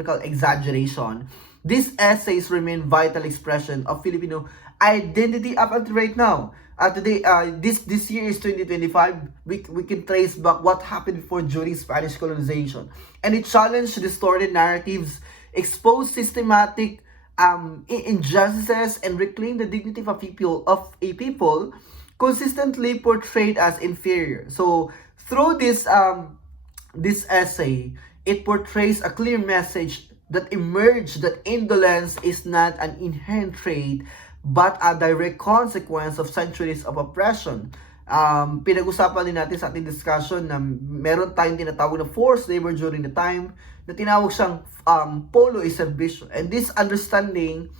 exaggeration, these essays remain vital expression of Filipino identity up until right now. Today, this year is 2025. We can trace back what happened before during Spanish colonization, and it challenged distorted narratives, exposed systematic injustices, and reclaimed the dignity of a people consistently portrayed as inferior. So through this essay, it portrays a clear message that emerged that indolence is not an inherent trait but a direct consequence of centuries of oppression. Pinag-usapan din natin sa ating discussion na meron tayong tinatawag na forced labor during the time na tinawag siyang polo exhibition. And this understanding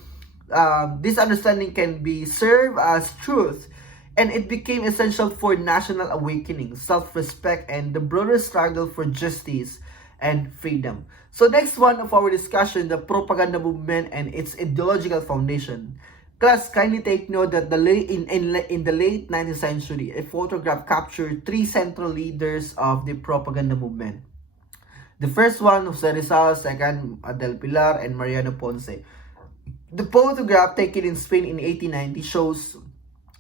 can be served as truth, and it became essential for national awakening, self-respect, and the broader struggle for justice and freedom. So next one of our discussion, the propaganda movement and its ideological foundation. Class, kindly take note that in the late 19th century, a photograph captured three central leaders of the propaganda movement. The first one, José Rizal; second, Del Pilar; and Mariano Ponce. The photograph taken in Spain in 1890 shows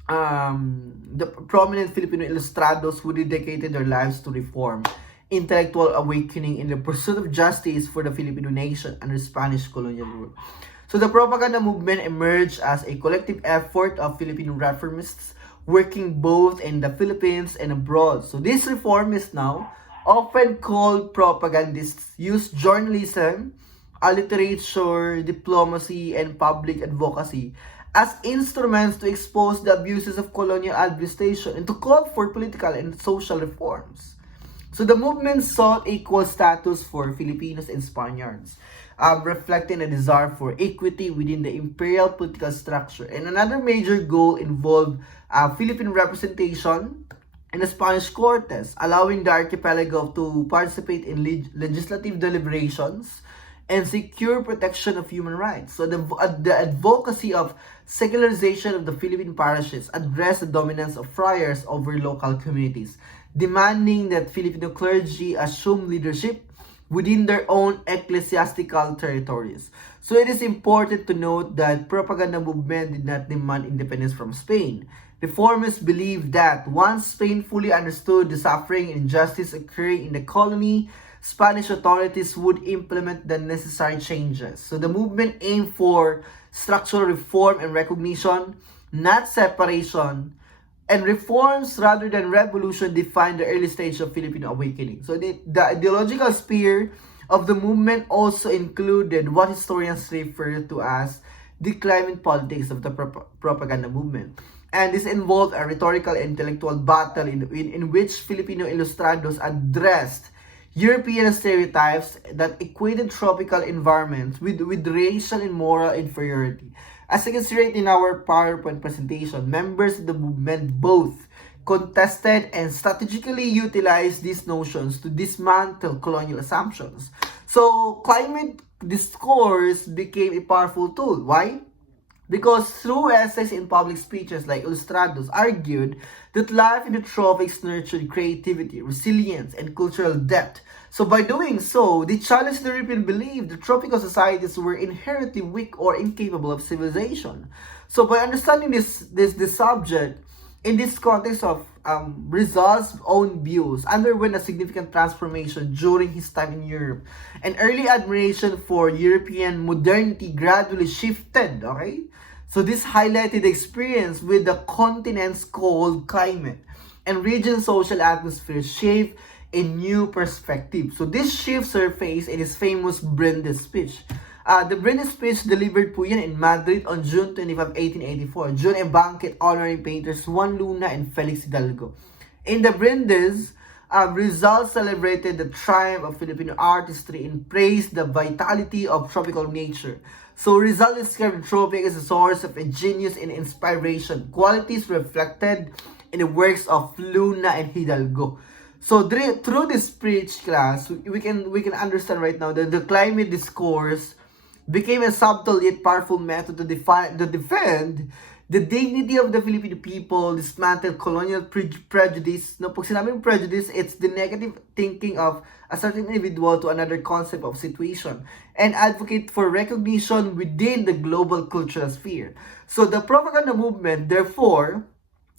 the prominent Filipino ilustrados who dedicated their lives to reform, intellectual awakening, in the pursuit of justice for the Filipino nation under Spanish colonial rule. So the propaganda movement emerged as a collective effort of Filipino reformists working both in the Philippines and abroad. So these reformists now, often called propagandists, use journalism, literature, diplomacy, and public advocacy as instruments to expose the abuses of colonial administration and to call for political and social reforms. So the movement sought equal status for Filipinos and Spaniards, reflecting a desire for equity within the imperial political structure. And another major goal involved Philippine representation in the Spanish Cortes, allowing the archipelago to participate in legislative deliberations and secure protection of human rights. So the advocacy of secularization of the Philippine parishes addressed the dominance of friars over local communities, demanding that Filipino clergy assume leadership within their own ecclesiastical territories. So it is important to note that propaganda movement did not demand independence from Spain. Reformists believed that once Spain fully understood the suffering and injustice occurring in the colony, Spanish authorities would implement the necessary changes. So the movement aimed for structural reform and recognition, not separation, and reforms rather than revolution defined the early stage of Filipino awakening. So the ideological sphere of the movement also included what historians refer to as the climate politics of the propaganda movement. And this involved a rhetorical and intellectual battle in which Filipino ilustrados addressed European stereotypes that equated tropical environments with racial and moral inferiority. As you can see right in our PowerPoint presentation, members of the movement both contested and strategically utilized these notions to dismantle colonial assumptions. So climate discourse became a powerful tool. Why? Because through essays and public speeches like Ilustrados argued that life in the tropics nurtured creativity, resilience, and cultural depth. So by doing so, they challenged the European belief that tropical societies were inherently weak or incapable of civilization. So by understanding this subject, in this context of Rizal's own views underwent a significant transformation during his time in Europe, and early admiration for European modernity gradually shifted, okay? So this highlighted the experience with the continent's cold climate and region's social atmosphere shaped a new perspective. So this shift surfaced in his famous Brindis speech. The Brindis speech delivered po yan in Madrid on June 25, 1884 during a banquet honoring painters Juan Luna and Felix Hidalgo. In the Brindis, Rizal celebrated the triumph of Filipino artistry and praised the vitality of tropical nature. So Rizal described the tropic as a source of genius and inspiration, qualities reflected in the works of Luna and Hidalgo. So through this speech class, we can understand right now that the climate discourse became a subtle yet powerful method to defend the dignity of the Filipino people, dismantle colonial prejudice. No, pag sinabing prejudice, it's the negative thinking of a certain individual to another concept of situation, and advocate for recognition within the global cultural sphere. So the propaganda movement, therefore,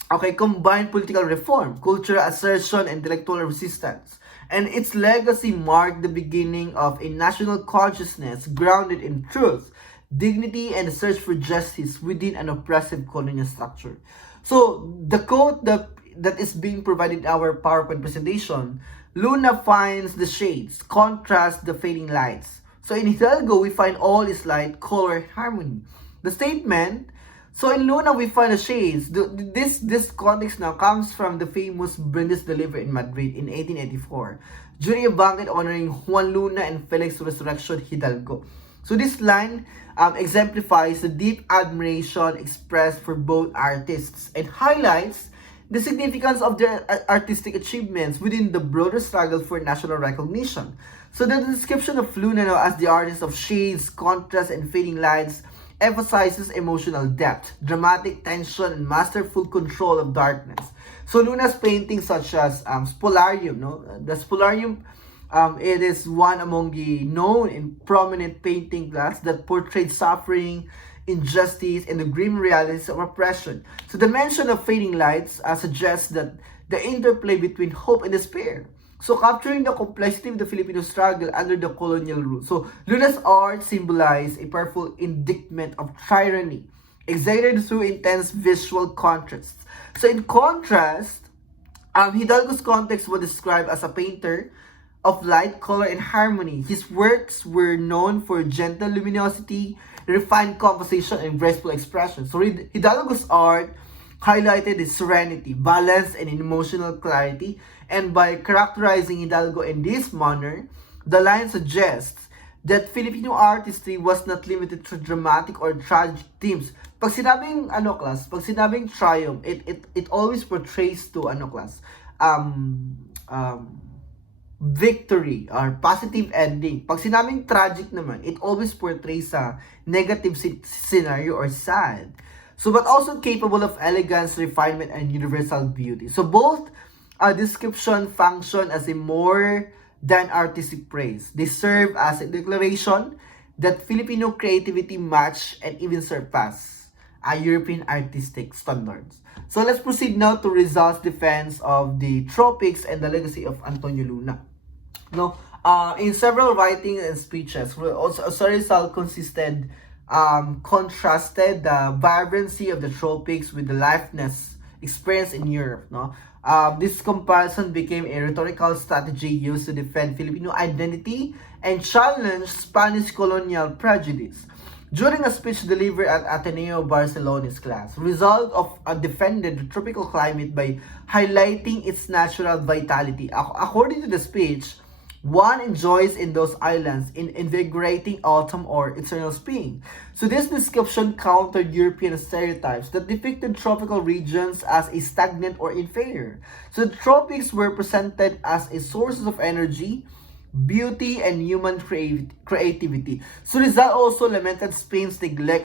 okay, combined political reform, cultural assertion, and intellectual resistance. And its legacy marked the beginning of a national consciousness grounded in truth, dignity, and the search for justice within an oppressive colonial structure. So, the quote that is being provided in our PowerPoint presentation, Luna finds the shades, contrast the fading lights. So, in Hidalgo, we find all is light, color, harmony. The statement, so in Luna, we find the shades. This context now comes from the famous Brindis delivery in Madrid in 1884 during a banquet honoring Juan Luna and Felix Resurrection Hidalgo. So this line exemplifies the deep admiration expressed for both artists and highlights the significance of their artistic achievements within the broader struggle for national recognition. So the description of Luna as the artist of shades, contrast, and fading lights emphasizes emotional depth, dramatic tension, and masterful control of darkness. So Luna's paintings such as Spolarium, the Spolarium, it is one among the known and prominent painting class that portrayed suffering, injustice, and the grim realities of oppression. So the mention of fading lights suggests that the interplay between hope and despair. So capturing the complexity of the Filipino struggle under the colonial rule. So Luna's art symbolized a powerful indictment of tyranny, exerted through intense visual contrasts. So in contrast, Hidalgo's context was described as a painter of light, color, and harmony. His works were known for gentle luminosity, refined composition, and graceful expression. So Hidalgo's art highlighted his serenity, balance, and emotional clarity. And by characterizing Hidalgo in this manner, the line suggests that Filipino artistry was not limited to dramatic or tragic themes. Pag sinabing pag sinabing triumph, it always portrays to victory or positive ending. Pag sinabing tragic naman, it always portrays a negative scenario or sad. So, but also capable of elegance, refinement, and universal beauty. So, both description function as a more than artistic praise. They serve as a declaration that Filipino creativity match and even surpass European artistic standards. So, let's proceed now to Rizal's defense of the tropics and the legacy of Antonio Luna. In several writings and speeches, José Rizal contrasted the vibrancy of the tropics with the liveliness experienced in Europe. This comparison became a rhetorical strategy used to defend Filipino identity and challenge Spanish colonial prejudice. During a speech delivered at Ateneo Barcelona's class, Rizal defended the tropical climate by highlighting its natural vitality. According to the speech, one enjoys in those islands in invigorating autumn or eternal spring. So this description countered European stereotypes that depicted tropical regions as a stagnant or inferior. So the tropics were presented as a source of energy, beauty, and human creativity. So Rizal also lamented Spain's neglect